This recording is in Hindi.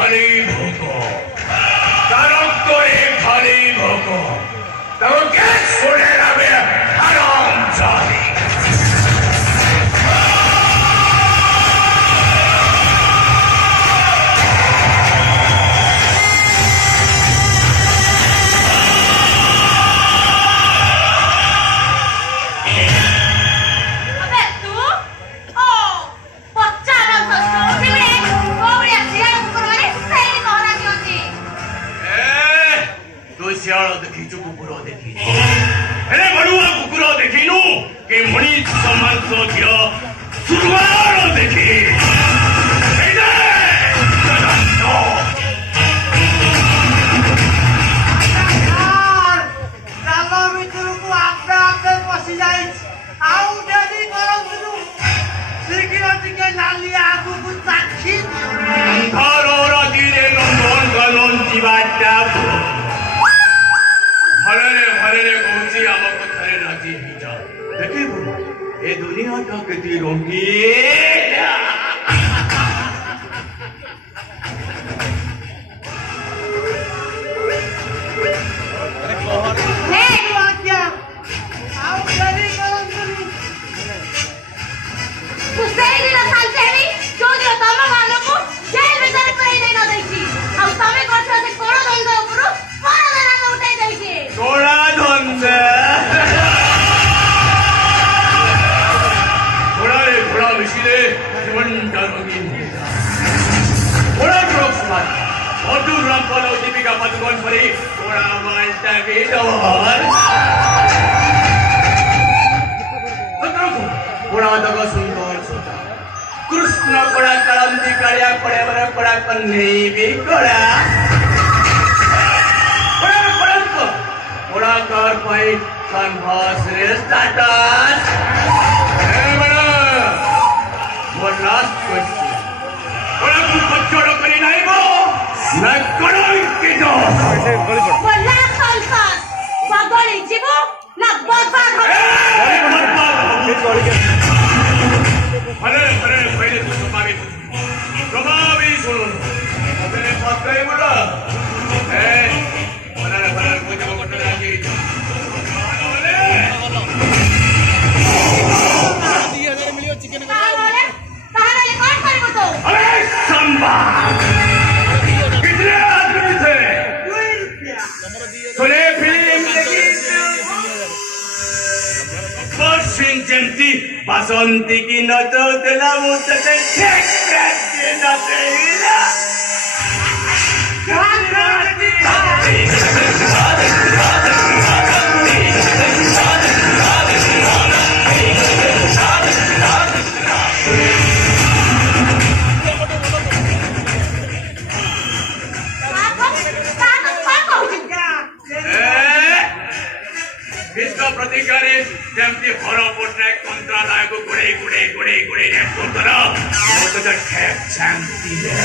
खाली भोको तरफ करे खाली भोको तब क्या छोड़ेगा बे हराम जादी देखी कुकुर देखी बड़ुआ कुकुर देखिनु के मणि समाज देखी ये दुनिया का कितनी रंगीन दीपिका पादुकोण परी थोड़ा मालटा के थोड़ा दगो सुंदर सुता कृष्ण कोड़ा कलंदी कड़िया कोड़े बरे कोड़ा कन्नी भी कोड़ा कोड़ा कर पाई कन्वर्स रे स्टार्टस बड़ा वो लास्ट क्वेश्चन कोड़ा कुछ बच्चों करी नहीं वो मैं कड़ाई की दो बोला खालसा पागल जीवो ना बर्बाद हो भले पहले तो प्रभावी सुनो मेरे बात कहीं बोला भले मुझे वो करना चाहिए चिकन कहां कौन करेगा तो अरे संभा जमती बसंती की नतो दिला मुझसे चेक करके नते इसका प्रतिकारी जमती हरो पटनायक मंत्रालय को गुड़े ने फोन करो वो तो ठेक शांति है